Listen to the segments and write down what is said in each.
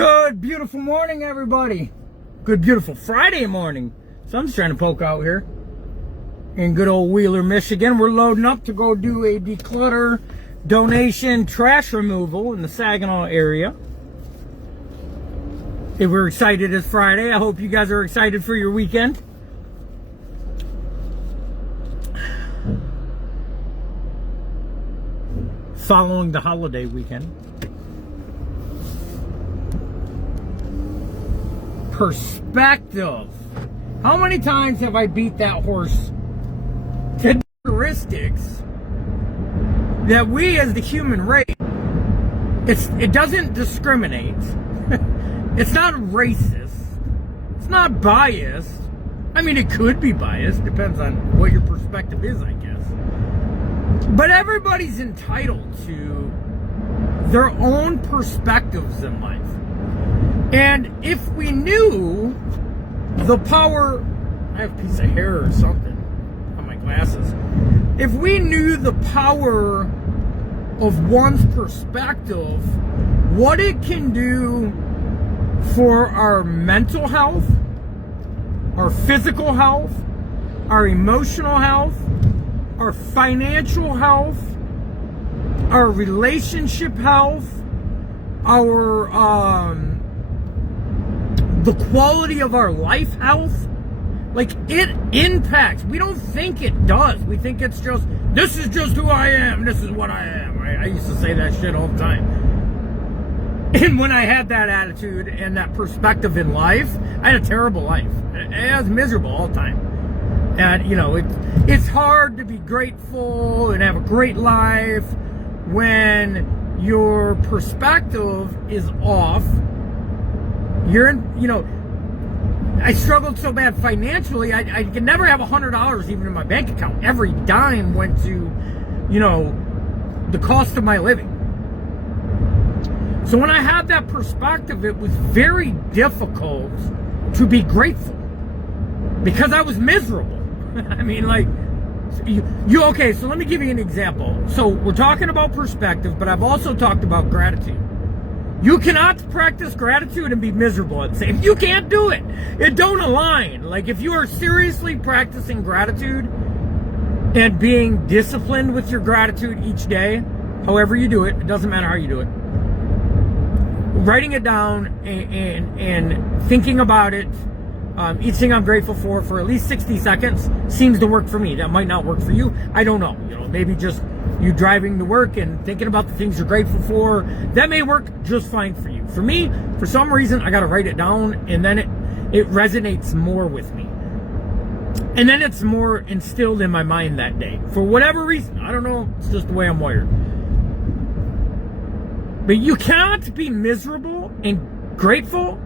Good, beautiful morning, everybody. Good, beautiful Friday morning. Sun's trying to poke out here in good old Wheeler, Michigan. We're loading up to go do a declutter donation trash removal in the Saginaw area. If we're excited, it's Friday. I hope you guys are excited for your weekend. Following the holiday weekend. Perspective. How many times have I beat that horse to characteristics that we as the human race, it doesn't discriminate. It's not racist. It's not biased. I mean, it could be biased. Depends on what your perspective is, I guess. But everybody's entitled to their own perspectives in life. And if we knew the power, I have a piece of hair or something on my glasses. If we knew the power of one's perspective, what it can do for our mental health, our physical health, our emotional health, our financial health, our relationship health, our the quality of our life health, like it impacts. We don't think it does. We think it's just, this is just who I am, this is what I am. I used to say that shit all the time. And when I had that attitude and that perspective in life, I had a terrible life. I was miserable all the time. And you know, it's hard to be grateful and have a great life when your perspective is off. I struggled so bad financially, I could never have $100 even in my bank account. Every dime went to, the cost of my living. So when I had that perspective, it was very difficult to be grateful because I was miserable. I mean, like, okay, so let me give you an example. So we're talking about perspective, but I've also talked about gratitude. You cannot practice gratitude and be miserable at the same. You can't do it. It don't align. Like if you are seriously practicing gratitude and being disciplined with your gratitude each day, however you do it, it doesn't matter how you do it. Writing it down and thinking about it, each thing I'm grateful for at least 60 seconds seems to work for me. That might not work for you. I don't know. Maybe just you driving to work and thinking about the things you're grateful for, that may work just fine for you. For me, for some reason, I got to write it down, and then it resonates more with me. And then it's more instilled in my mind that day. For whatever reason, I don't know, it's just the way I'm wired. But you cannot be miserable and grateful.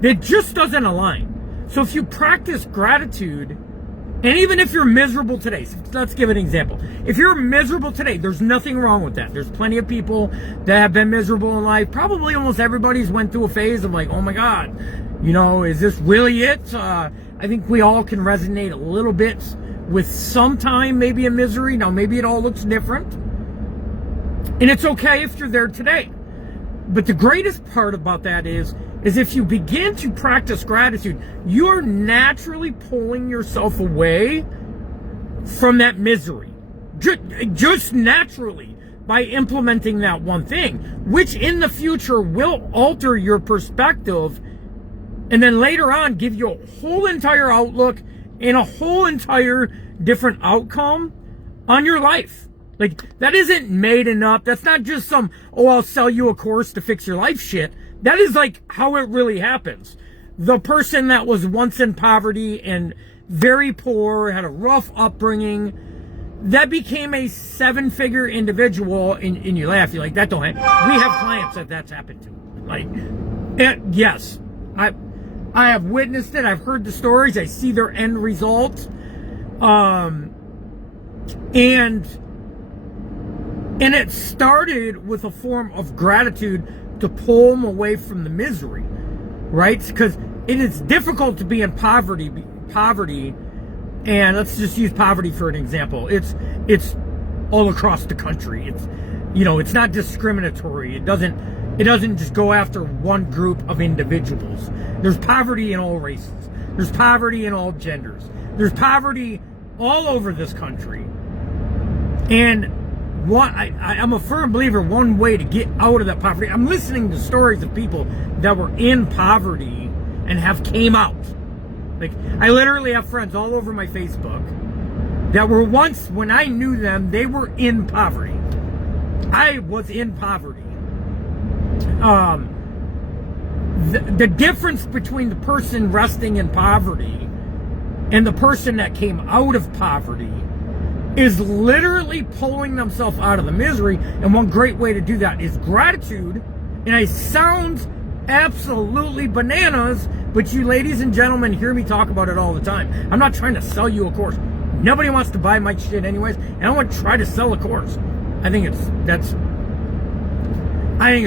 That just doesn't align. So if you practice gratitude, and even if you're miserable today, so let's give an example. If you're miserable today, there's nothing wrong with that. There's plenty of people that have been miserable in life. Probably almost everybody's went through a phase of like, oh my God, is this really it? I think we all can resonate a little bit with some time, maybe a misery. Now, maybe it all looks different. And it's okay if you're there today. But the greatest part about that is if you begin to practice gratitude, you're naturally pulling yourself away from that misery. Just naturally, by implementing that one thing, which in the future will alter your perspective, and then later on give you a whole entire outlook and a whole entire different outcome on your life. Like, that isn't made up. That's not just some, I'll sell you a course to fix your life shit. That is like how it really happens. The person that was once in poverty and very poor, had a rough upbringing, that became a 7-figure individual, and you laugh, you're like, that don't happen. We have clients that's happened to. Like, yes, I have witnessed it. I've heard the stories. I see their end result. And it started with a form of gratitude to pull them away from the misery, right? Because it is difficult to be in poverty, and let's just use poverty for an example. It's all across the country. It's not discriminatory. It doesn't It doesn't just go after one group of individuals. There's poverty in all races. There's poverty in all genders. There's poverty all over this country. And I'm a firm believer, one way to get out of that poverty, I'm listening to stories of people that were in poverty and have came out. Like, I literally have friends all over my Facebook that were once, when I knew them, they were in poverty. I was in poverty. The difference between the person resting in poverty and the person that came out of poverty is literally pulling themselves out of the misery. And one great way to do that is gratitude. And it sounds absolutely bananas, but you ladies and gentlemen hear me talk about it all the time. I'm not trying to sell you a course. Nobody wants to buy my shit anyways, and I want to try to sell a course. I think it's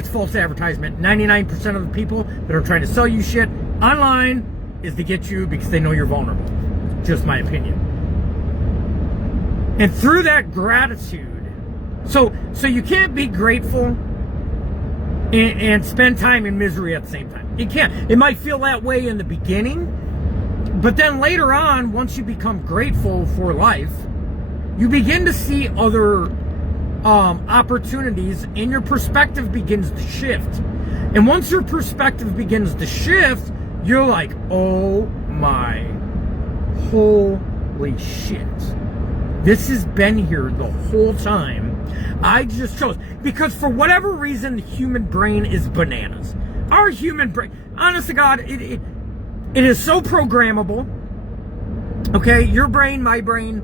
false advertisement. 99% of the people that are trying to sell you shit online is to get you because they know you're vulnerable. Just my opinion. And through that gratitude, so you can't be grateful and spend time in misery at the same time. You can't. It might feel that way in the beginning, but then later on, once you become grateful for life, you begin to see other opportunities, and your perspective begins to shift. And once your perspective begins to shift, you're like, oh my holy shit. This has been here the whole time. I just chose. Because for whatever reason, the human brain is bananas. Our human brain, honest to God, it is so programmable. Okay, your brain, my brain,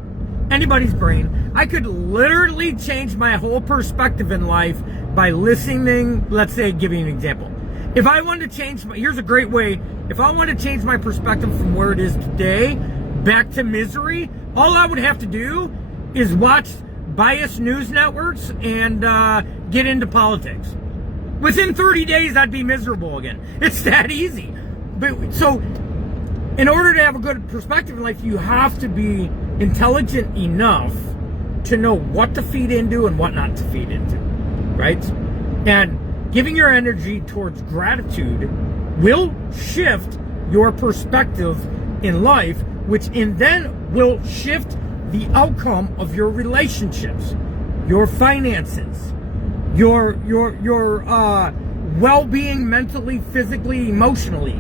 anybody's brain. I could literally change my whole perspective in life by listening. Let's say, give you an example. If I wanted to change, here's a great way. If I want to change my perspective from where it is today back to misery, all I would have to do is watch biased news networks and get into politics. Within 30 days, I'd be miserable again. It's that easy. But so, in order to have a good perspective in life, you have to be intelligent enough to know what to feed into and what not to feed into, right? And giving your energy towards gratitude will shift your perspective in life, which then will shift the outcome of your relationships, your finances, your well-being mentally, physically, emotionally,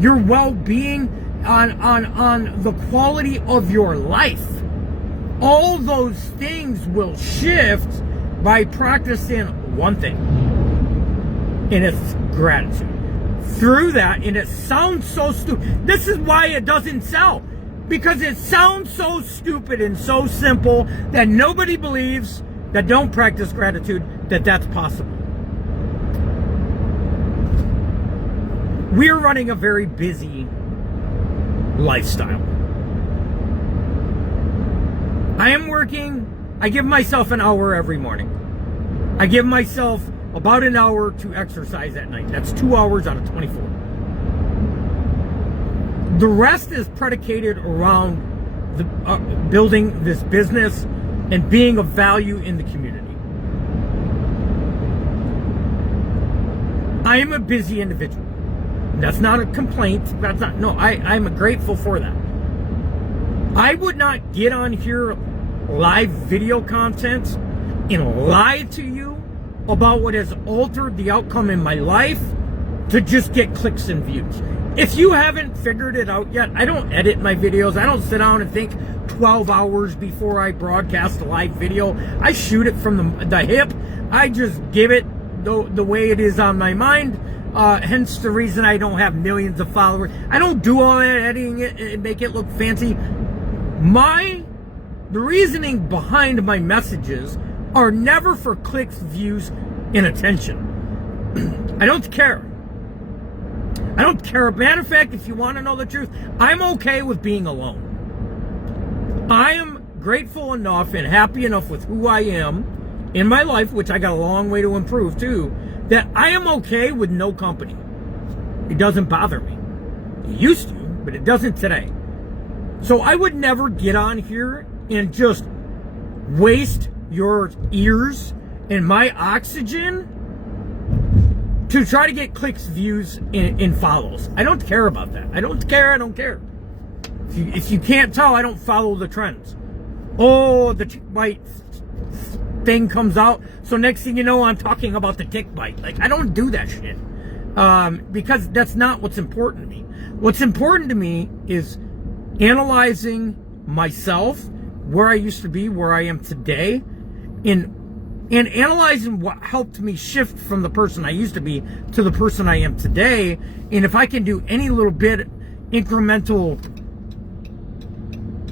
your well-being on the quality of your life. All those things will shift by practicing one thing, and it's gratitude. Through that, and it sounds so stupid. This is why it doesn't sell. Because it sounds so stupid and so simple that nobody believes that don't practice gratitude that that's possible. We're running a very busy lifestyle. I am working. I give myself an hour every morning. I give myself about an hour to exercise at night. That's 2 hours out of 24. The rest is predicated around the building this business and being of value in the community. I am a busy individual. That's not a complaint. That's not, no, I'm grateful for that. I would not get on here live video content and lie to you about what has altered the outcome in my life to just get clicks and views. If you haven't figured it out yet, I don't edit my videos. I don't sit down and think 12 hours before I broadcast a live video. I shoot it from the hip. I just give it the way it is on my mind. Hence the reason I don't have millions of followers. I don't do all that editing it and make it look fancy. The reasoning behind my messages are never for clicks, views, and attention. I don't care. I don't care. Matter of fact, if you want to know the truth, I'm okay with being alone. I am grateful enough and happy enough with who I am in my life, which I got a long way to improve too, that I am okay with no company. It doesn't bother me. It used to, but it doesn't today. So I would never get on here and just waste your ears and my oxygen to try to get clicks, views, and follows. I don't care about that. I don't care. If you can't tell, I don't follow the trends. Oh, the tick bite thing comes out, so next thing you know, I'm talking about the tick bite. Like, I don't do that shit. Because that's not what's important to me. What's important to me is analyzing myself, where I used to be, where I am today, and analyzing what helped me shift from the person I used to be to the person I am today. And if I can do any little bit incremental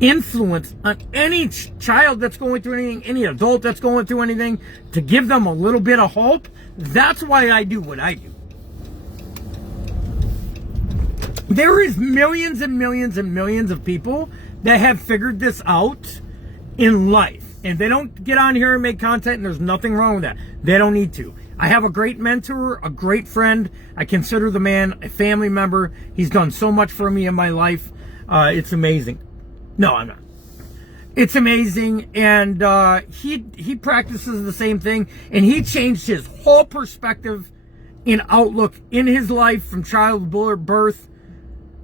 influence on any child that's going through anything, any adult that's going through anything, to give them a little bit of hope, that's why I do what I do. There is millions and millions and millions of people that have figured this out in life. And they don't get on here and make content, and there's nothing wrong with that. They don't need to. I have a great mentor, a great friend. I consider the man a family member. He's done so much for me in my life. It's amazing. No, I'm not. It's amazing. And he practices the same thing. And he changed his whole perspective and outlook in his life from childbirth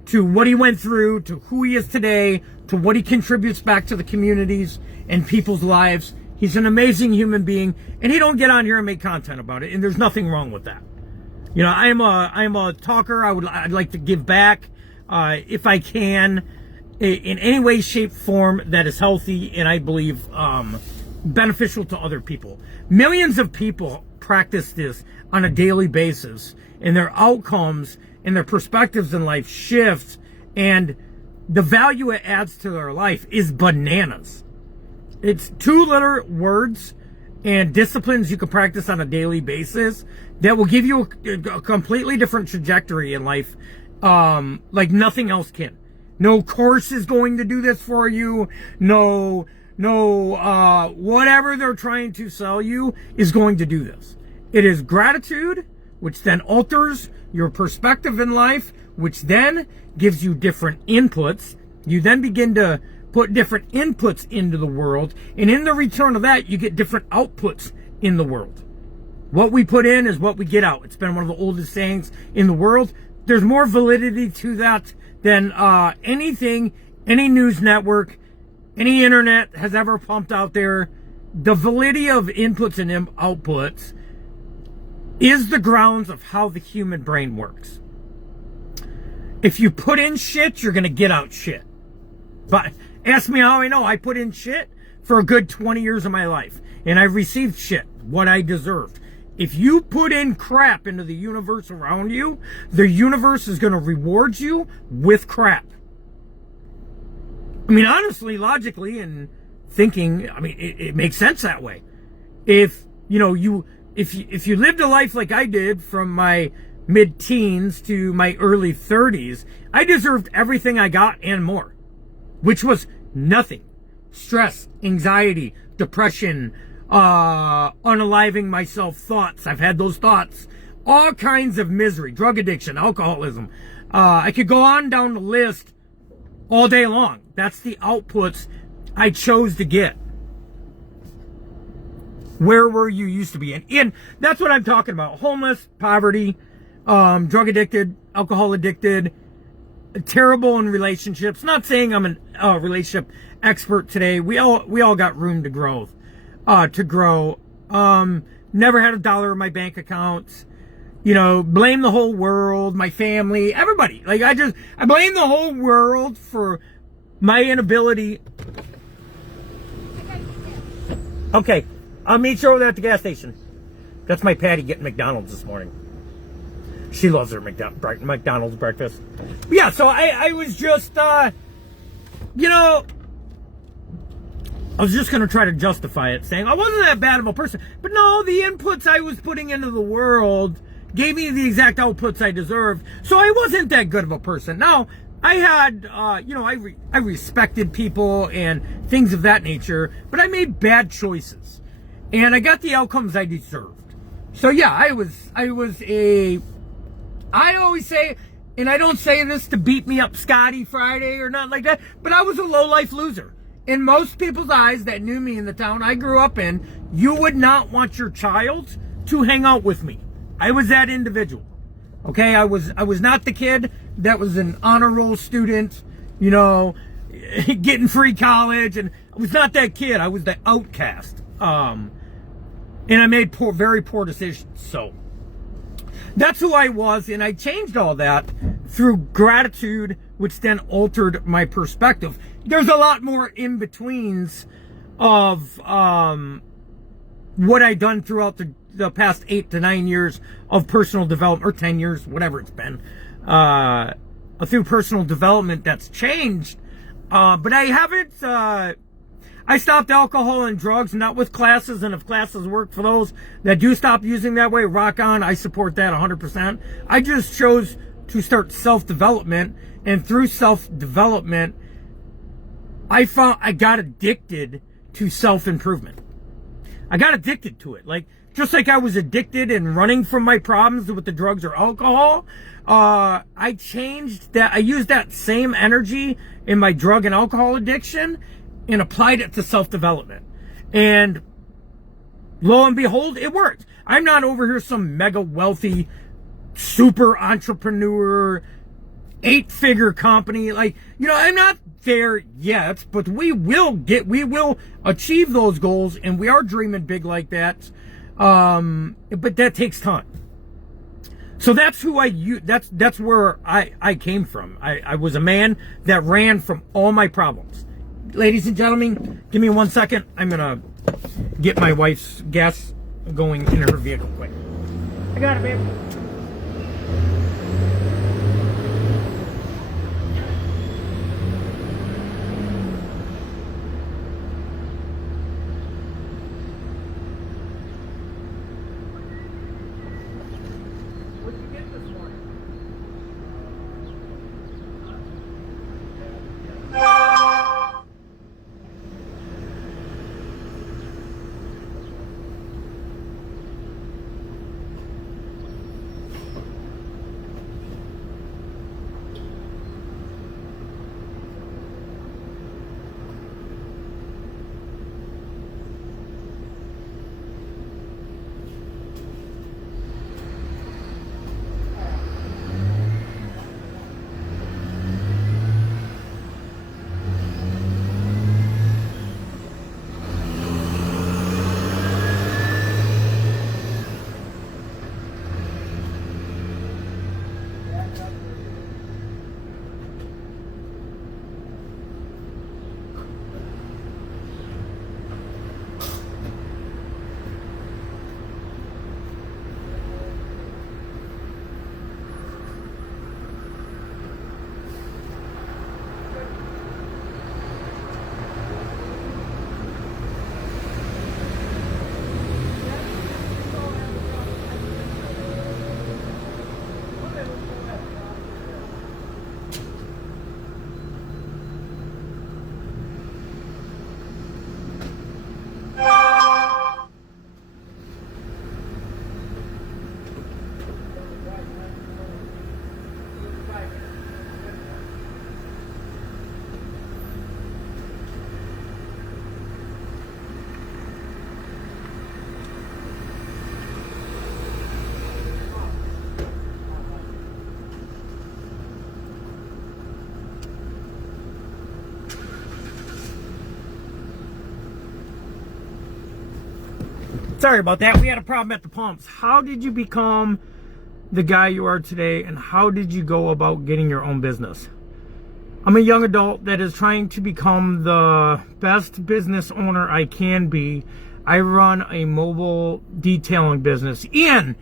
to what he went through, to who he is today, to what he contributes back to the communities and people's lives. He's an amazing human being, and he don't get on here and make content about it, and there's nothing wrong with that. You know, I am a talker. I'd like to give back if I can, in any way, shape, form that is healthy and I believe beneficial to other people. Millions of people practice this on a daily basis, and their outcomes and their perspectives in life shift, and the value it adds to their life is bananas. It's 2 letter words and disciplines you can practice on a daily basis that will give you a completely different trajectory in life, like nothing else can. No course is going to do this for you. No, whatever they're trying to sell you is going to do this. It is gratitude, which then alters your perspective in life, which then gives you different inputs. You then begin to put different inputs into the world, and in the return of that, you get different outputs in the world. What we put in is what we get out. It's been one of the oldest sayings in the world. There's more validity to that than anything, any news network, any internet has ever pumped out there. The validity of inputs and outputs is the grounds of how the human brain works. If you put in shit, you're going to get out shit. But ask me how I know. I put in shit for a good 20 years of my life, and I received shit, what I deserved. If you put in crap into the universe around you, the universe is going to reward you with crap. I mean, honestly, logically, and thinking, I mean, it makes sense that way. If you lived a life like I did from my mid-teens to my early 30s, I deserved everything I got and more, which was nothing. Stress, anxiety, depression, unaliving myself thoughts. I've had those thoughts. All kinds of misery, drug addiction, alcoholism. I could go on down the list all day long. That's the outputs I chose to get. Where were you used to be? And that's what I'm talking about. Homeless, poverty, drug addicted, alcohol addicted, terrible in relationships. Not saying I'm a relationship expert today. We all got room to grow. Never had $1 in my bank account. Blame the whole world, my family, everybody. Like I blame the whole world for my inability. Okay, I'll meet you over there at the gas station. That's my Patty getting McDonald's this morning. She loves her McDonald's breakfast. Yeah, so I was just, I was just going to try to justify it, saying I wasn't that bad of a person. But no, the inputs I was putting into the world gave me the exact outputs I deserved. So I wasn't that good of a person. Now, I had, I respected people and things of that nature, but I made bad choices. And I got the outcomes I deserved. So yeah, I always say, and I don't say this to beat me up Scotty Friday or nothing like that, but I was a low-life loser. In most people's eyes that knew me in the town I grew up in, you would not want your child to hang out with me. I was that individual. Okay, I was not the kid that was an honor roll student, you know, getting free college, and I was not that kid. I was the outcast. And I made very poor decisions. So that's who I was, and I changed all that through gratitude, which then altered my perspective. There's a lot more in-betweens of what I've done throughout the past 8 to 9 years of personal development, or 10 years, whatever it's been, through personal development that's changed. But I haven't, I stopped alcohol and drugs, not with classes, and if classes work for those that do stop using that way, rock on. I support that 100%. I just chose to start self-development, and through self-development, I found I got addicted to self-improvement. I got addicted to it. Like, just like I was addicted and running from my problems with the drugs or alcohol, I changed that. I used that same energy in my drug and alcohol addiction and applied it to self-development. And lo and behold, it worked. I'm not over here some mega wealthy, super entrepreneur, 8-figure company. Like, you know, I'm not there yet, but we will achieve those goals, and we are dreaming big like that. But that takes time. So that's who that's where I came from. I was a man that ran from all my problems. Ladies and gentlemen, give me 1 second. I'm gonna get my wife's gas going in her vehicle quick. I got it, babe. Sorry about that. We had a problem at the pumps. How did you become the guy you are today, and how did you go about getting your own business? I'm a young adult that is trying to become the best business owner I can be. I run a mobile detailing business. Ian,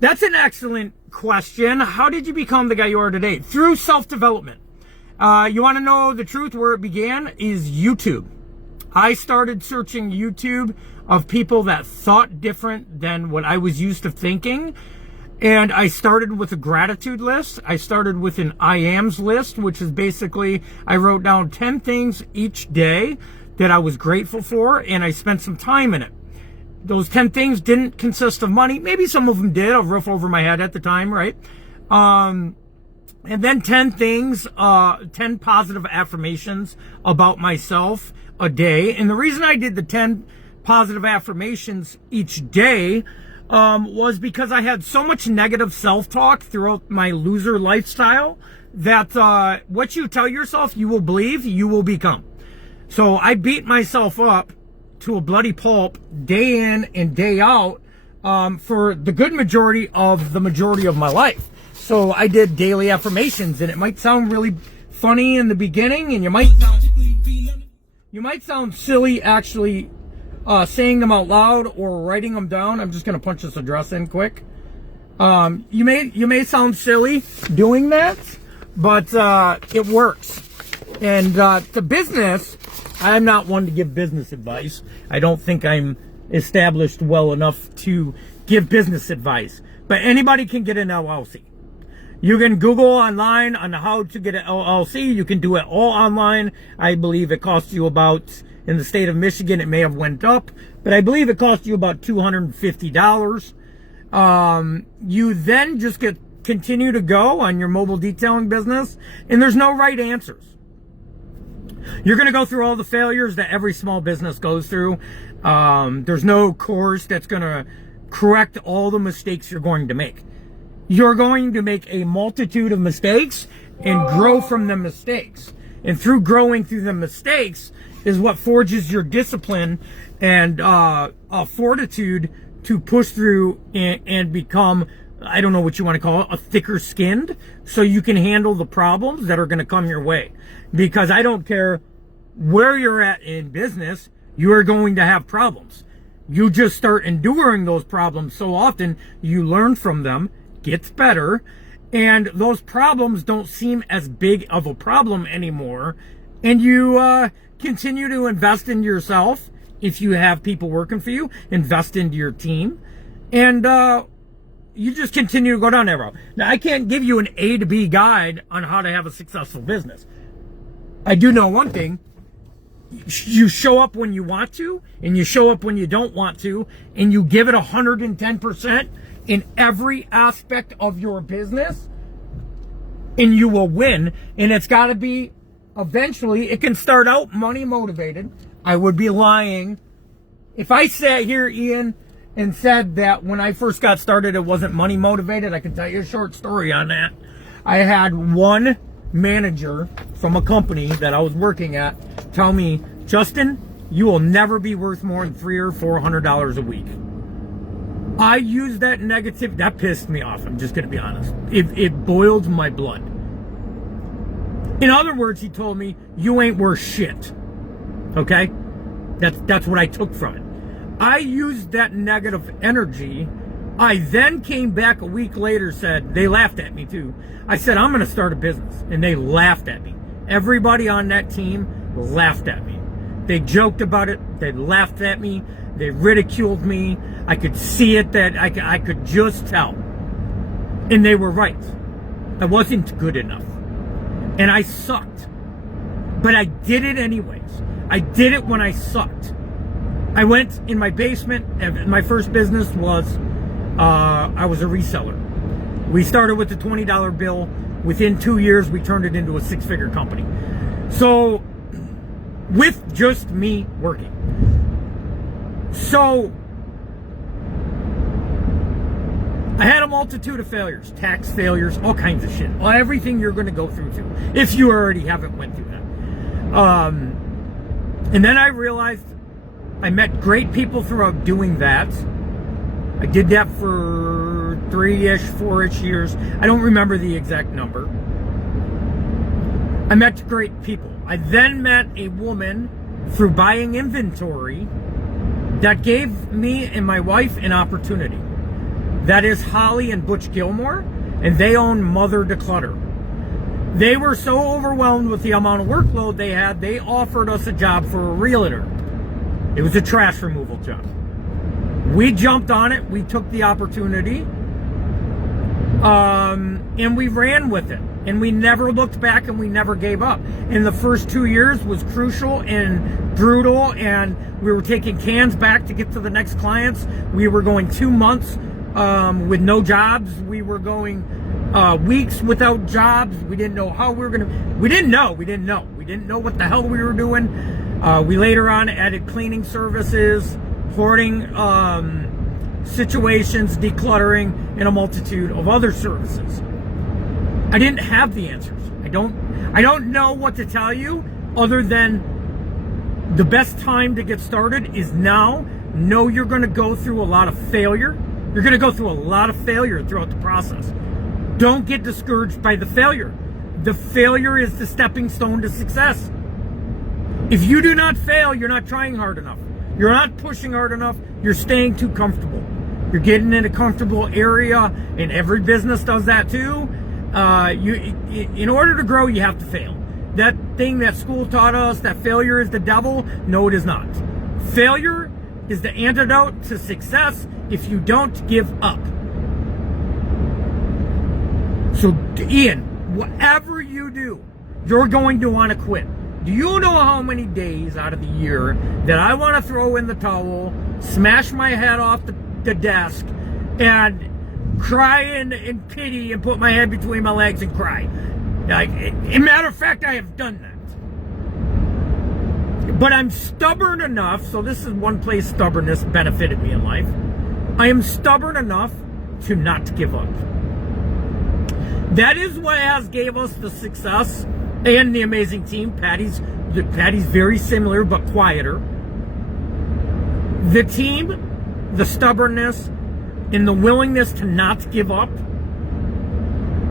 that's an excellent question. How did you become the guy you are today? Through self-development. You want to know the truth? Where it began is YouTube. I started searching YouTube of people that thought different than what I was used to thinking. And I started with a gratitude list. I started with an I ams list, which is basically, I wrote down 10 things each day that I was grateful for, and I spent some time in it. Those 10 things didn't consist of money. Maybe some of them did, a roof over my head at the time, right? And then 10 things, 10 positive affirmations about myself a day. And the reason I did the 10 positive affirmations each day was because I had so much negative self-talk throughout my loser lifestyle that what you tell yourself you will believe, you will become. So I beat myself up to a bloody pulp day in and day out for the good majority of my life. So I did daily affirmations, and it might sound really funny in the beginning, and you might sound silly actually saying them out loud or writing them down. I'm just gonna punch this address in quick. You may sound silly doing that, but it works. And the business, I'm not one to give business advice. I don't think I'm established well enough to give business advice. But anybody can get an LLC. You can Google online on how to get an LLC. You can do it all online. I believe it costs you about, in the state of Michigan, it may have went up, but I believe it costs you about $250. You then just continue to go on your mobile detailing business, and there's no right answers. You're going to go through all the failures that every small business goes through. There's no course that's going to correct all the mistakes you're going to make. You're going to make a multitude of mistakes and grow from the mistakes. And through growing through the mistakes is what forges your discipline and fortitude to push through and become, I don't know what you want to call it, a thicker skinned, so you can handle the problems that are going to come your way. Because I don't care where you're at in business, you are going to have problems. You just start enduring those problems so often, you learn from them, gets better, and those problems don't seem as big of a problem anymore, and you continue to invest in yourself. If you have people working for you, invest into your team, and you just continue to go down that road. Now, I can't give you an A to B guide on how to have a successful business. I do know one thing. You show up when you want to, and you show up when you don't want to, and you give it 110% in every aspect of your business, and you will win. And it's got to be, eventually, it can start out money motivated. I would be lying if I sat here, Ian, and said that when I first got started, it wasn't money motivated. I can tell you a short story on that. I had one manager from a company that I was working at tell me, Justin, you will never be worth more than $300 or $400 a week. I used that negative. That pissed me off. I'm just going to be honest. It boiled my blood. In other words, he told me, you ain't worth shit. Okay? That's what I took from it. I used that negative energy. I then came back a week later, said, they laughed at me too. I said, I'm going to start a business. And they laughed at me. Everybody on that team laughed at me. They joked about it. They laughed at me. They ridiculed me. I could see it, that I could just tell. And they were right. I wasn't good enough. And I sucked. But I did it anyways. I did it when I sucked. I went in my basement, and my first business was, I was a reseller. We started with a $20 bill. Within 2 years, we turned it into a six-figure company. So, with just me working. So, I had a multitude of failures, tax failures, all kinds of shit. Everything you're going to go through too, if you already haven't went through that. And then I realized I met great people throughout doing that. I did that for 3-ish, 4-ish years. I don't remember the exact number. I met great people. I then met a woman through buying inventory that gave me and my wife an opportunity. That is Holly and Butch Gilmore, and they own Mother Declutter. They were so overwhelmed with the amount of workload they had, they offered us a job for a realtor. It was a trash removal job. We jumped on it. We took the opportunity. And we ran with it. And we never looked back, and we never gave up. And the first 2 years was crucial and brutal, and we were taking cans back to get to the next clients. We were going 2 months with no jobs. We were going weeks without jobs. We didn't know how we were going to... We didn't know what the hell we were doing. We later on added cleaning services, hoarding situations, decluttering, and a multitude of other services. I didn't have the answers. I don't know what to tell you other than the best time to get started is now. Know you're going to go through a lot of failure. You're going to go through a lot of failure throughout the process. Don't get discouraged by the failure. The failure is the stepping stone to success. If you do not fail, you're not trying hard enough. You're not pushing hard enough. You're staying too comfortable. You're getting in a comfortable area, and every business does that too. In order to grow, you have to fail. That thing that school taught us, that failure is the devil, no, it is not. Failure is the antidote to success if you don't give up. So, Ian, whatever you do, you're going to want to quit. Do you know how many days out of the year that I want to throw in the towel, smash my head off the desk, and cry in pity and put my head between my legs and cry? Like, as a matter of fact, I have done that. But I'm stubborn enough, so this is one place stubbornness benefited me in life. I am stubborn enough to not give up. That is what has gave us the success and the amazing team. Patty's very similar but quieter. The team, the stubbornness, and the willingness to not give up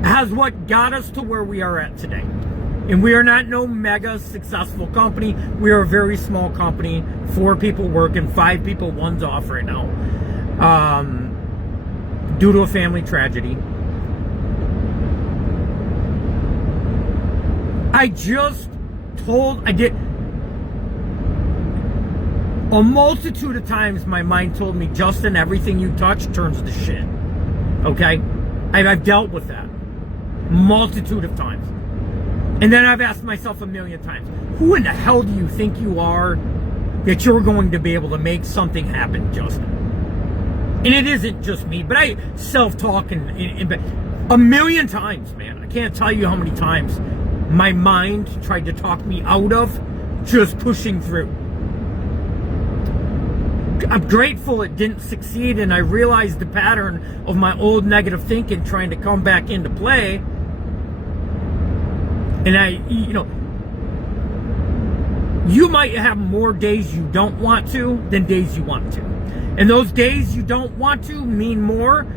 has what got us to where we are at today. And we are not no mega successful company. We are a very small company. 4 people working, 5 people, 1's off right now. Due to a family tragedy. I did a multitude of times my mind told me, Justin, everything you touch turns to shit. Okay? I've dealt with that. Multitude of times. And then I've asked myself a million times, who in the hell do you think you are that you're going to be able to make something happen, Justin? And it isn't just me, but I self-talk and a million times, man. I can't tell you how many times my mind tried to talk me out of just pushing through. I'm grateful it didn't succeed, and I realized the pattern of my old negative thinking trying to come back into play. And you might have more days you don't want to than days you want to. And those days you don't want to mean more,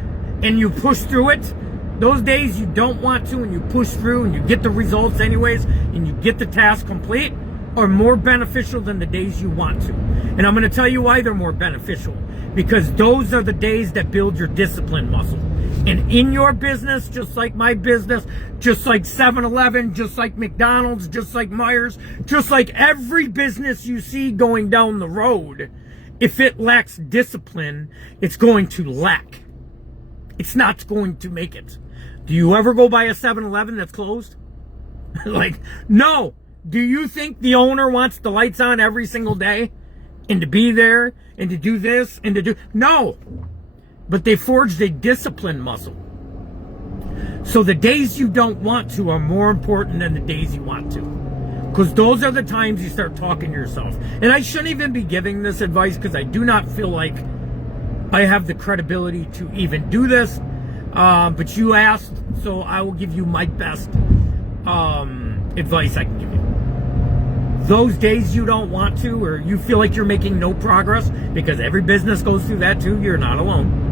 and you push through it. Those days you don't want to and you push through and you get the results anyways and you get the task complete are more beneficial than the days you want to. And I'm going to tell you why they're more beneficial. Because those are the days that build your discipline muscle. And in your business, just like my business, just like 7-Eleven, just like McDonald's, just like Myers, just like every business you see going down the road, if it lacks discipline, it's going to lack. It's not going to make it. Do you ever go by a 7-Eleven that's closed? Like, no. Do you think the owner wants the lights on every single day? And to be there? And to do this? And to do... No. But they forged a discipline muscle. So the days you don't want to are more important than the days you want to. Because those are the times you start talking to yourself. And I shouldn't even be giving this advice because I do not feel like I have the credibility to even do this. But you asked, so I will give you my best advice I can give you. Those days you don't want to, or you feel like you're making no progress, because every business goes through that too, you're not alone.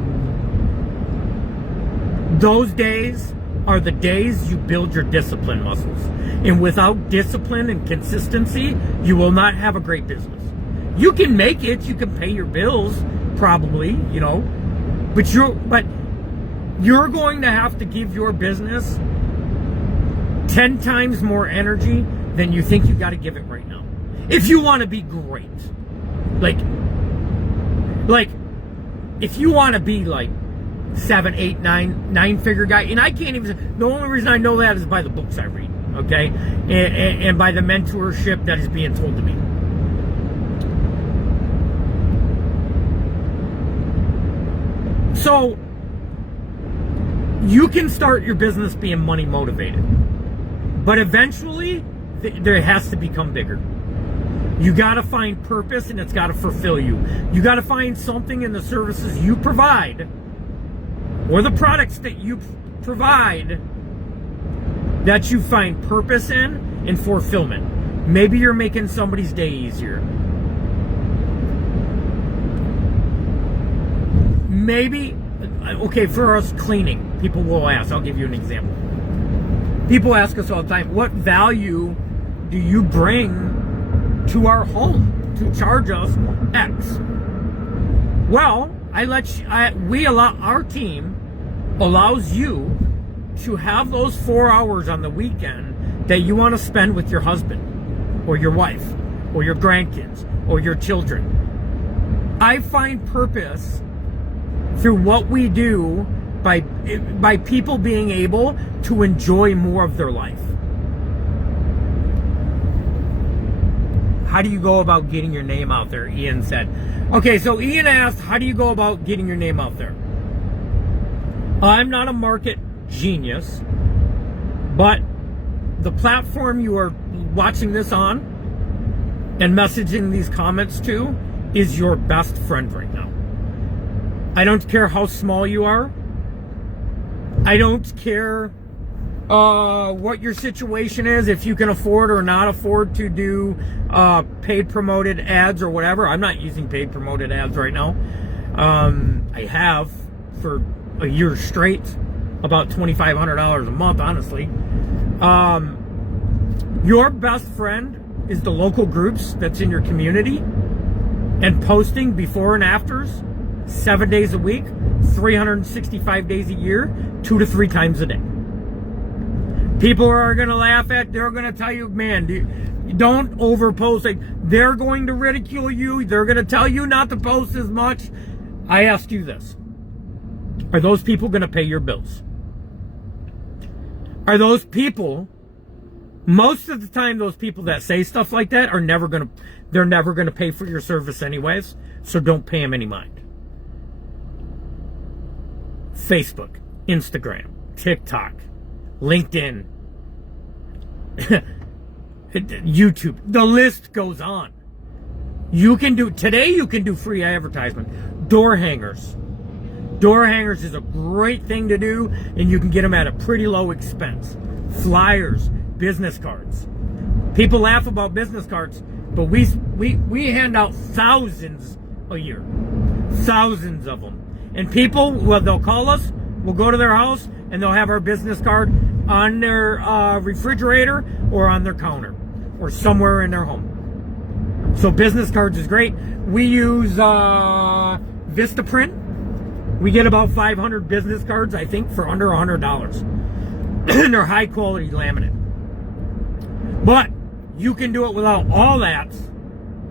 Those days are the days you build your discipline muscles. And without discipline and consistency, you will not have a great business. You can make it, you can pay your bills, probably, but you're going to have to give your business 10 times more energy than you think you got to give it right now. If you want to be great. Like if you want to be like 7, 8, 9 figure guy, and I can't even, the only reason I know that is by the books I read, okay? And by the mentorship that is being told to me. So, you can start your business being money motivated, but eventually there has to become bigger. You got to find purpose, and it's got to fulfill you. You got to find something in the services you provide or the products that you provide that you find purpose in and fulfillment. Maybe you're making somebody's day easier. Maybe, okay, for us cleaning, people will ask, I'll give you an example. People ask us all the time, what value do you bring to our home to charge us X? Well, our team allows you to have those 4 hours on the weekend that you want to spend with your husband or your wife or your grandkids or your children. I find purpose through what we do by people being able to enjoy more of their life. How do you go about getting your name out there? Ian said. Okay, so Ian asked, how do you go about getting your name out there? I'm not a market genius, but the platform you are watching this on and messaging these comments to is your best friend right now. I don't care how small you are. I don't care what your situation is, if you can afford or not afford to do paid promoted ads or whatever. I'm not using paid promoted ads right now. I have for a year straight, about $2,500 a month, honestly. Your best friend is the local groups that's in your community and posting before and afters 7 days a week, 365 days a year, 2 to 3 times a day. People are going to laugh at, they're going to tell you, man, don't overpost. Like, they're going to ridicule you. They're going to tell you not to post as much. I ask you this. Are those people going to pay your bills? Are those people, most of the time, those people that say stuff like that are never going to pay for your service anyways, so don't pay them any mind. Facebook, Instagram, TikTok, LinkedIn, YouTube, the list goes on. You can do free advertisement. Door hangers. Door hangers is a great thing to do, and you can get them at a pretty low expense. Flyers, business cards. People laugh about business cards, but we hand out thousands a year. Thousands of them. And people, well, they'll call us, we'll go to their house, and they'll have our business card on their refrigerator or on their counter or somewhere in their home. So business cards is great. We use Vistaprint. We get about 500 business cards, I think, for under $100. And they're high quality laminate. But you can do it without all that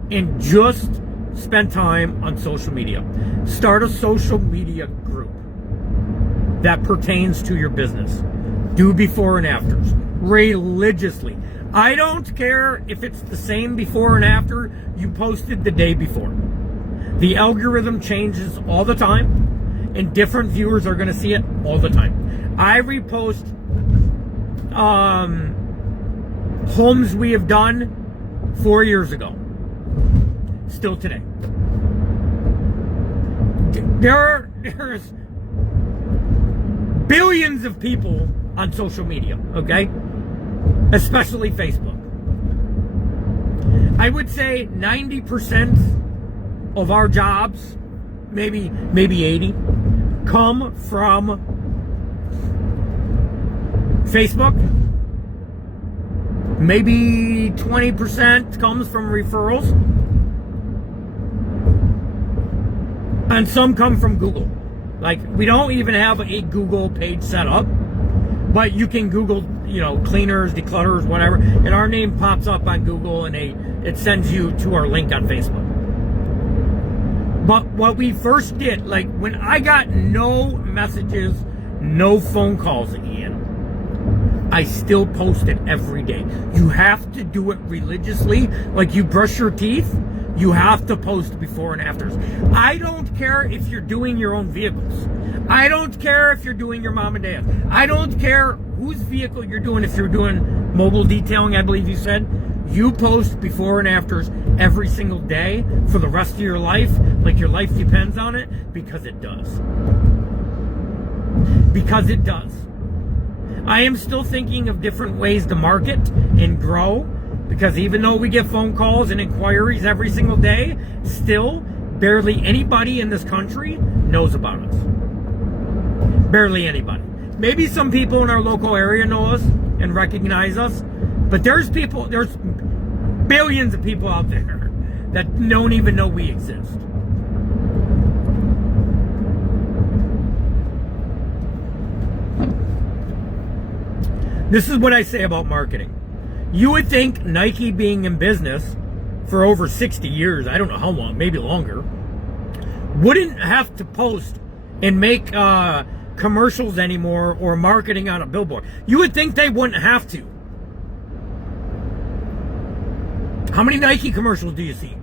and just spend time on social media. Start a social media group that pertains to your business. Do before and afters religiously. I don't care if it's the same before and after you posted the day before. The algorithm changes all the time, and different viewers are going to see it all the time. I repost homes we have done 4 years ago. Still today. There's billions of people on social media, okay? Especially Facebook. I would say 90% of our jobs, maybe 80, come from Facebook. Maybe 20% comes from referrals. And some come from Google. Like, we don't even have a Google page set up, but you can Google, cleaners, declutterers, whatever, and our name pops up on Google, and it sends you to our link on Facebook. But what we first did, like, when I got no messages, no phone calls, Ian, I still post it every day. You have to do it religiously. Like, you brush your teeth, you have to post before and afters. I don't care if you're doing your own vehicles. I don't care if you're doing your mom and dad. I don't care whose vehicle you're doing. If you're doing mobile detailing, I believe you said, You post before and afters every single day for the rest of your life, like your life depends on it, because it does. Because it does. I am still thinking of different ways to market and grow, because even though we get phone calls and inquiries every single day, still barely anybody in this country knows about us. Barely anybody. Maybe some people in our local area know us and recognize us, but there's billions of people out there that don't even know we exist. This is what I say about marketing. You would think Nike, being in business for over 60 years, I don't know how long, maybe longer, wouldn't have to post and make commercials anymore or marketing on a billboard. You would think they wouldn't have to. How many Nike commercials do you see?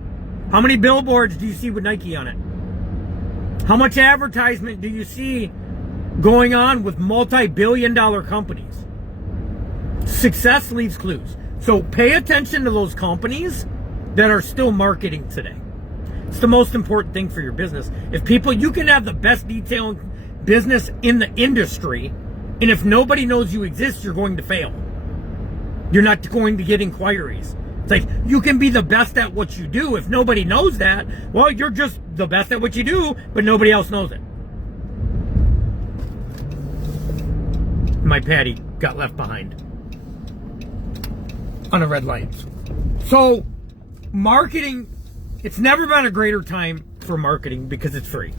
How many billboards do you see with Nike on it? How much advertisement do you see going on with multi-billion-dollar companies? Success leaves clues. So pay attention to those companies that are still marketing today. It's the most important thing for your business. If people, you can have the best detailed business in the industry, and if nobody knows you exist, you're going to fail. You're not going to get inquiries. It's like, you can be the best at what you do. If nobody knows that, well, you're just the best at what you do, but nobody else knows it. My Patty got left behind on a red light. So, marketing, it's never been a greater time for marketing because it's free.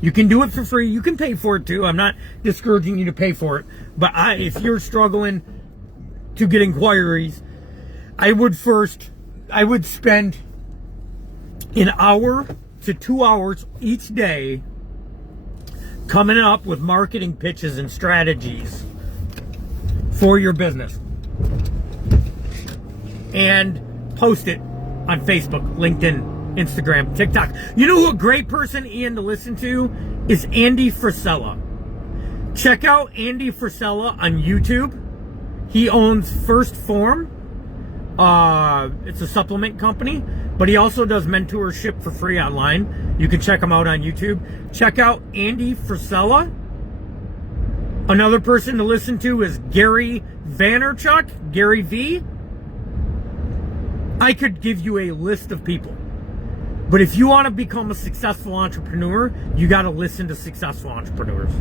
You can do it for free. You can pay for it too. I'm not discouraging you to pay for it. But if you're struggling to get inquiries, I would spend an hour to 2 hours each day coming up with marketing pitches and strategies for your business. And post it on Facebook, LinkedIn, Instagram, TikTok. You know who a great person, Ian, to listen to is Andy Frisella. Check out Andy Frisella on YouTube. He owns First Form. It's a supplement company, but he also does mentorship for free online. You can check him out on YouTube. Check out Andy Frisella. Another person to listen to is Gary Vaynerchuk, Gary V. I could give you a list of people. But if you want to become a successful entrepreneur, you got to listen to successful entrepreneurs.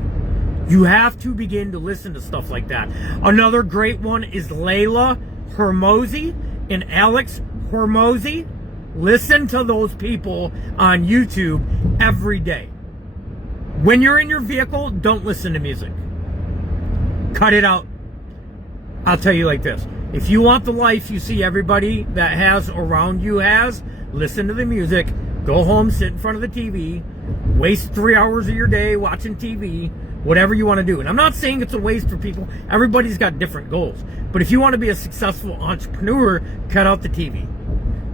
You have to begin to listen to stuff like that. Another great one is Layla Hormozi and Alex Hormozi. Listen to those people on YouTube every day. When you're in your vehicle, don't listen to music. Cut it out. I'll tell you like this. If you want the life you see everybody that has around you has, listen to the music, go home, sit in front of the TV, waste 3 hours of your day watching TV, whatever you want to do. And I'm not saying it's a waste for people. Everybody's got different goals. But if you want to be a successful entrepreneur, cut out the TV.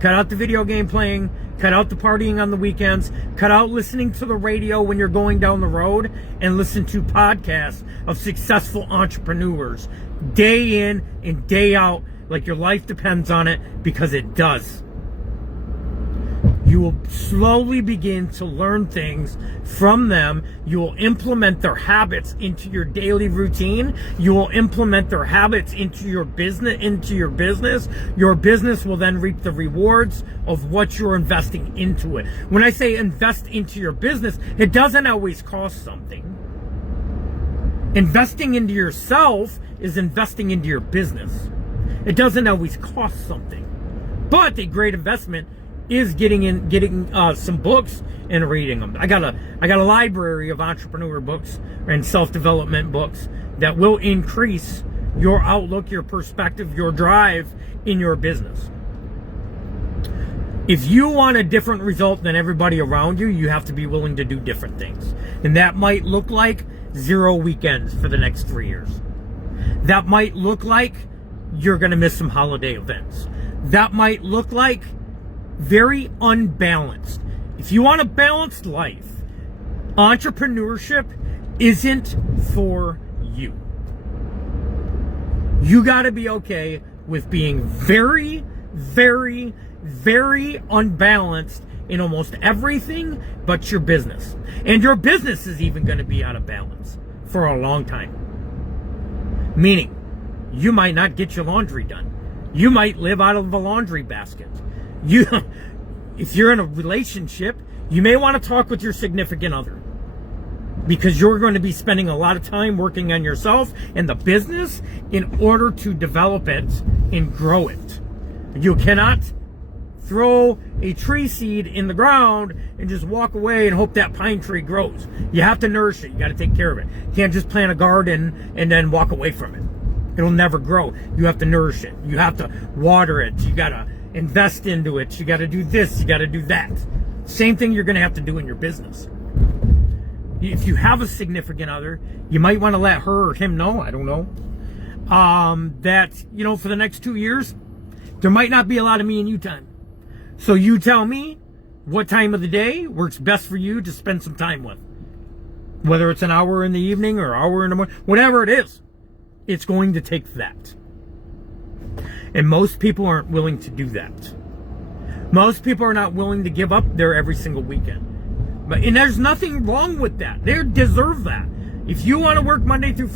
Cut out the video game playing. Cut out the partying on the weekends. Cut out listening to the radio when you're going down the road, and listen to podcasts of successful entrepreneurs day in and day out, like your life depends on it, because it does. You will slowly begin to learn things from them. You will implement their habits into your daily routine. You will implement their habits into your business. Your business will then reap the rewards of what you're investing into it. When I say invest into your business, it doesn't always cost something. Investing into yourself is investing into your business. It doesn't always cost something. But a great investment is getting some books and reading them. I got a library of entrepreneur books and self-development books that will increase your outlook, your perspective, your drive in your business. If you want a different result than everybody around you, you have to be willing to do different things. And that might look like 0 weekends for the next 3 years. That might look like you're going to miss some holiday events. That might look like very unbalanced. If you want a balanced life, entrepreneurship isn't for you. You got to be okay with being very, very, very unbalanced in almost everything but your business. And your business is even going to be out of balance for a long time. Meaning, you might not get your laundry done. You might live out of a laundry basket. If you're in a relationship, you may want to talk with your significant other, because you're going to be spending a lot of time working on yourself and the business in order to develop it and grow it. You cannot throw a tree seed in the ground and just walk away and hope that pine tree grows. You have to nourish it. You got to take care of it. You can't just plant a garden and then walk away from it. It'll never grow. You have to nourish it. You have to water it. You got to invest into it. You got to do this. You got to do that. Same thing you're going to have to do in your business. If you have a significant other, you might want to let her or him know, I don't know, that, for the next 2 years, there might not be a lot of me and you time. So you tell me what time of the day works best for you to spend some time with. Whether it's an hour in the evening or an hour in the morning, whatever it is, it's going to take that. And most people aren't willing to do that. Most people are not willing to give up there every single weekend. And there's nothing wrong with that. They deserve that. If you want to work Monday through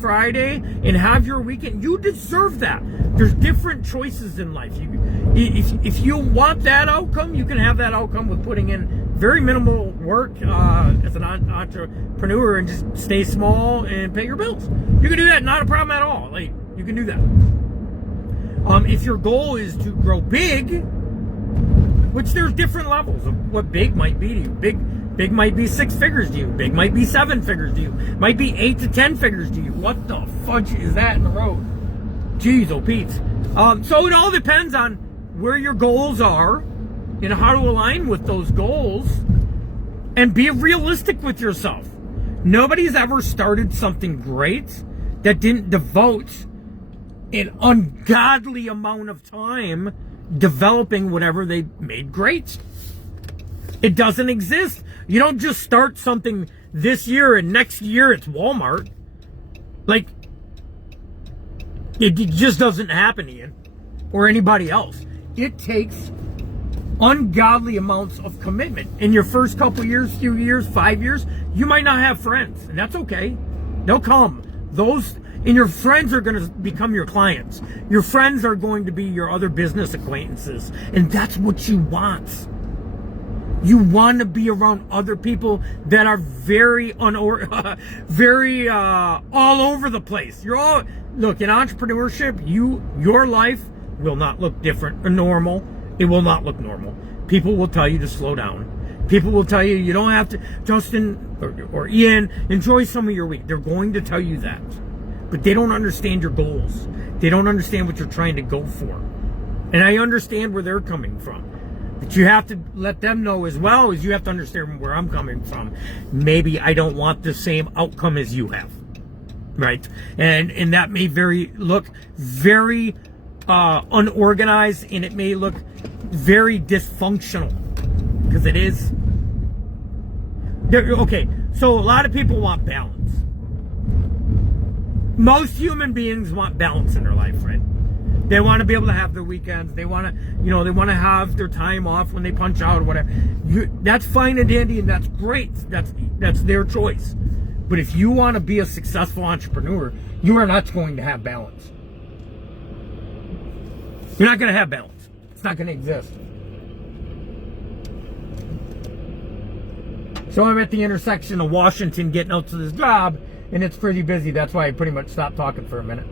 Friday and have your weekend, you deserve that. There's different choices in life. If you want that outcome, you can have that outcome with putting in very minimal work as an entrepreneur and just stay small and pay your bills. You can do that, not a problem at all. Like, you can do that. If your goal is to grow big, which there's different levels of what big might be to you. Big might be 6 figures to you. Big might be 7 figures to you. Might be 8 to 10 figures to you. What the fudge is that in the road? Jeez, oh Pete. So it all depends on where your goals are and how to align with those goals, and be realistic with yourself. Nobody's ever started something great that didn't devote an ungodly amount of time developing whatever they made great. It doesn't exist. You don't just start something this year and next year it's Walmart. Like, it just doesn't happen, Ian, or anybody else. It takes ungodly amounts of commitment. In your first couple years, few years, 5 years, you might not have friends, and that's okay. They'll come. And your friends are going to become your clients. Your friends are going to be your other business acquaintances. And that's what you want. You want to be around other people that are very all over the place. Look, in entrepreneurship, your life will not look different or normal. It will not look normal. People will tell you to slow down. People will tell you don't have to, Justin or Ian, enjoy some of your week. They're going to tell you that. But they don't understand your goals. They don't understand what you're trying to go for. And I understand where they're coming from. But you have to let them know, as well as you have to understand where I'm coming from. Maybe I don't want the same outcome as you have. Right? And that may look very unorganized, and it may look very dysfunctional. Because it is. Okay, so a lot of people want balance. Most human beings want balance in their life, right? They want to be able to have their weekends. They want to, have their time off when they punch out or whatever. That's fine and dandy, and that's great. That's their choice. But if you want to be a successful entrepreneur, you are not going to have balance. You're not going to have balance. It's not going to exist. So I'm at the intersection of Washington getting out to this job, and it's pretty busy. That's why I pretty much stopped talking for a minute.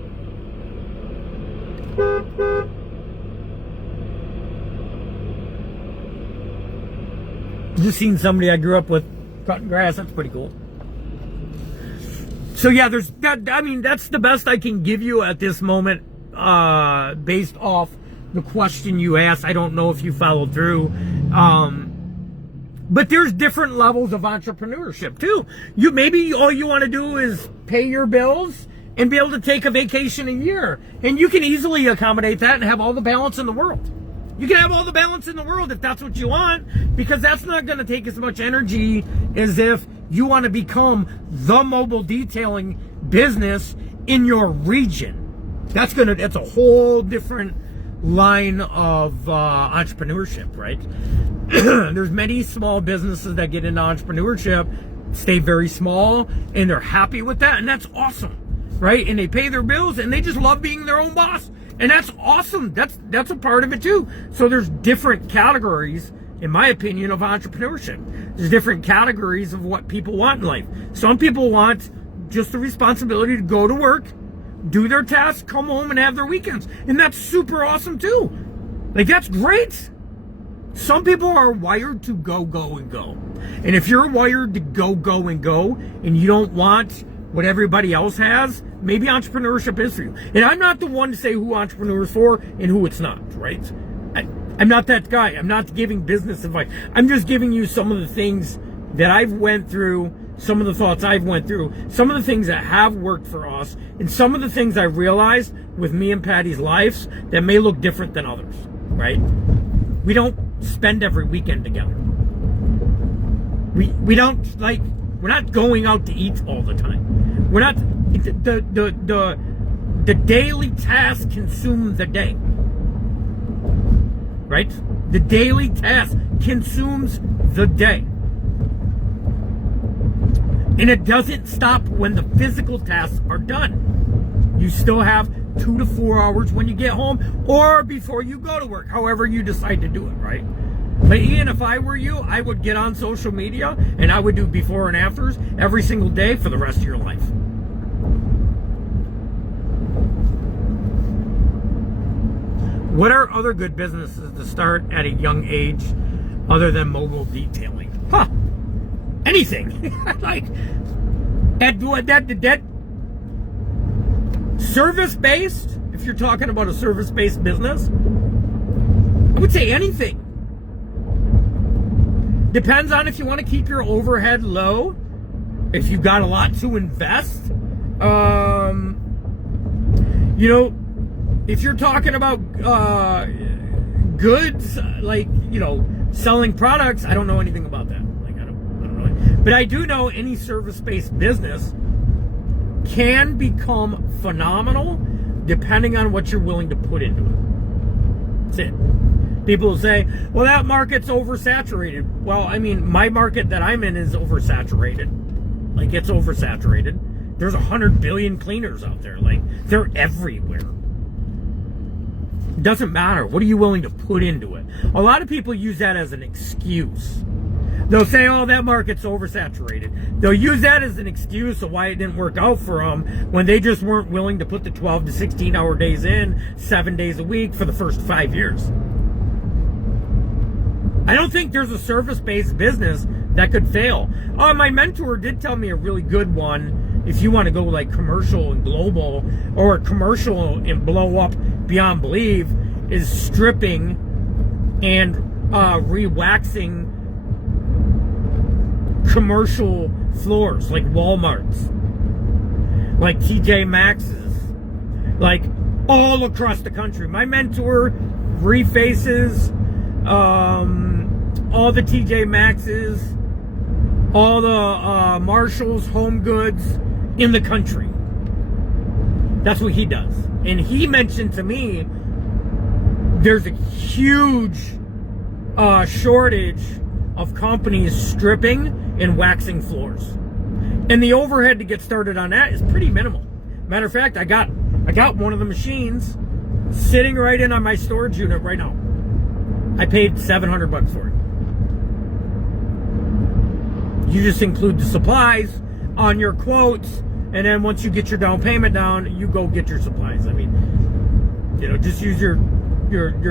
Just seen somebody I grew up with cutting grass. That's pretty cool. So yeah, there's that. I mean, that's the best I can give you at this moment, based off the question you asked. I don't know if you followed through. But there's different levels of entrepreneurship too. Maybe all you want to do is pay your bills and be able to take a vacation a year. And you can easily accommodate that and have all the balance in the world. You can have all the balance in the world if that's what you want, because that's not going to take as much energy as if you want to become the mobile detailing business in your region. That's a whole different line of entrepreneurship, right? There's many small businesses that get into entrepreneurship, stay very small, and they're happy with that, and that's awesome, right? And they pay their bills, and they just love being their own boss, and that's awesome. That's a part of it too. So there's different categories, in my opinion, of entrepreneurship. There's different categories of what people want in life. Some people want just the responsibility to go to work, do their tasks, come home, and have their weekends. And that's super awesome too. Like, that's great. Some people are wired to go, go, and go. And if you're wired to go, go, and go, and you don't want what everybody else has, maybe entrepreneurship is for you. And I'm not the one to say who entrepreneur is for and who it's not, right? I'm not that guy. I'm not giving business advice. I'm just giving you some of the things that I've went through, some of the thoughts I've went through, some of the things that have worked for us, and some of the things I realized with me and Patty's lives that may look different than others, right? We don't spend every weekend together. We don't, like, we're not going out to eat all the time. We're not, the daily tasks consume the day, right? The daily task consumes the day. And it doesn't stop when the physical tasks are done. You still have 2 to 4 hours when you get home or before you go to work, however you decide to do it, right? But Ian, if I were you, I would get on social media and I would do before and afters every single day for the rest of your life. What are other good businesses to start at a young age other than mobile detailing? Huh. Anything. Like, that service-based, if you're talking about a service-based business, I would say anything. Depends on if you want to keep your overhead low, if you've got a lot to invest. You know, if you're talking about goods, like, you know, selling products, I don't know anything about that. Like, I don't know. But I do know any service-based business can become phenomenal depending on what you're willing to put into it. That's it. People will say, well, that market's oversaturated. Well, I mean, my market that I'm in is oversaturated. Like, it's oversaturated. There's 100 billion cleaners out there. Like, they're everywhere. It doesn't matter. What are you willing to put into it? A lot of people use that as an excuse. They'll say, oh, that market's oversaturated. They'll use that as an excuse of why it didn't work out for them when they just weren't willing to put the 12 to 16 hour days in 7 days a week for the first 5 years. I don't think there's a service-based business that could fail. Oh, my mentor did tell me a really good one. If you want to go like commercial and global, or commercial and blow up beyond belief, is stripping and re-waxing commercial floors, like Walmart's, like TJ Maxx's, like all across the country. My mentor refaces all the TJ Maxx's, all the Marshall's, Home Goods in the country. That's what he does. And he mentioned to me there's a huge shortage of companies stripping and waxing floors. And the overhead to get started on that is pretty minimal. Matter of fact, I got one of the machines sitting right in on my storage unit right now. I paid $700 for it. You just include the supplies on your quotes, and then once you get your down payment down, you go get your supplies. I mean, you know, just use your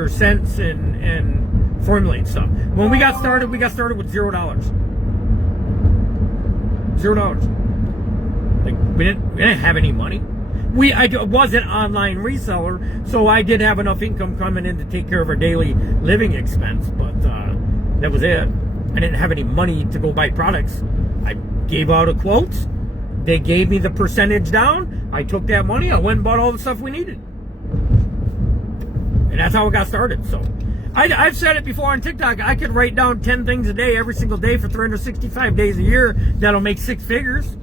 cents and formulate stuff. When we got started with $0. $0. Like, we didn't have any money. I was an online reseller, so I did have enough income coming in to take care of our daily living expense, but that was it. I didn't have any money to go buy products. I gave out a quote. They gave me the percentage down. I took that money. I went and bought all the stuff we needed. And that's how it got started. So I've said it before on TikTok. I could write down 10 things a day, every single day for 365 days a year. That'll make 6 figures.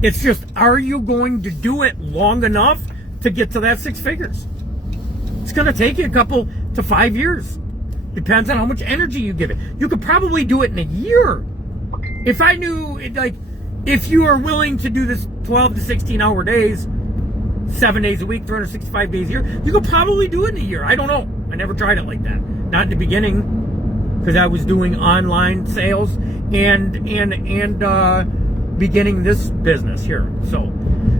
It's just, are you going to do it long enough to get to that 6 figures? It's going to take you a couple to 5 years. Depends on how much energy you give it. You could probably do it in a year. If I knew, like, if you are willing to do this 12 to 16 hour days, 7 days a week, 365 days a year, you could probably do it in a year. I don't know. I never tried it like that. Not in the beginning, because I was doing online sales and beginning this business here. So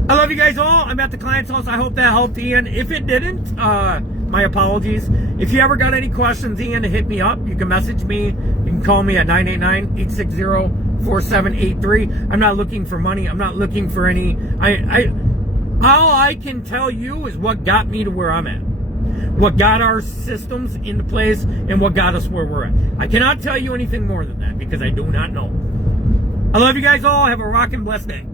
I love you guys all. I'm at the client's house. I hope that helped, Ian. If it didn't, my apologies. If you ever got any questions, Ian, hit me up. You can message me. You can call me at 989-860-4783. I'm not looking for money. I'm not looking for any. All I can tell you is what got me to where I'm at, what got our systems into place, and what got us where we're at. I cannot tell you anything more than that because I do not know. I love you guys all. Have a rockin' blessed day.